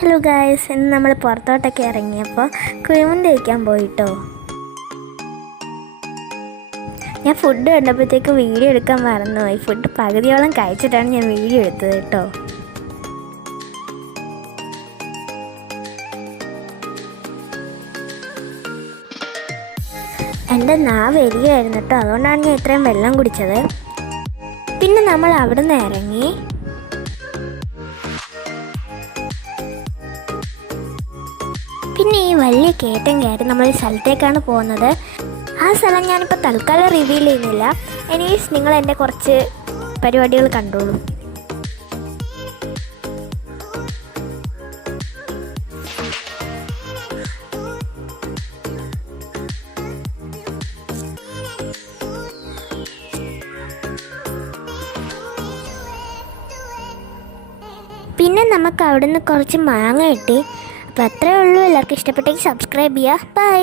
Hello guys, ഇന്ന് നമ്മൾ പുറത്തോട്ടൊക്കെ ഇറങ്ങിയപ്പോൾ കുഴിമന്തി കഴിക്കാൻ പോയിട്ടോ. ഞാൻ ഫുഡ് കണ്ടപ്പോഴത്തേക്ക് വീഡിയോ എടുക്കാൻ മറന്നുപോയി. ഫുഡ് പകുതിയോളം കഴിച്ചിട്ടാണ് ഞാൻ വീഡിയോ എടുത്തത് കേട്ടോ. എൻ്റെ നാവ് എരിയായിരുന്നു കേട്ടോ, അതുകൊണ്ടാണ് ഞാൻ ഇത്രയും വെള്ളം കുടിച്ചത്. പിന്നെ നമ്മൾ അവിടെ നിന്ന് ഇറങ്ങി പിന്നെ ഈ വലിയ കയറ്റം കയറി നമ്മൾ ഈ സ്ഥലത്തേക്കാണ് പോകുന്നത്. ആ സ്ഥലം ഞാനിപ്പോൾ തൽക്കാലം റിവീൽ ചെയ്യുന്നില്ല. എനിവേസ് നിങ്ങൾ എൻ്റെ കുറച്ച് പരിപാടികൾ കണ്ടോളൂ. പിന്നെ നമുക്ക് അവിടുന്ന് കുറച്ച് മാങ്ങ കിട്ടി. അപ്പോൾ അത്രയേ ഉള്ളൂ. എല്ലാവർക്കും ഇഷ്ടപ്പെട്ടെങ്കിൽ സബ്സ്ക്രൈബ് ചെയ്യുക. ബൈ.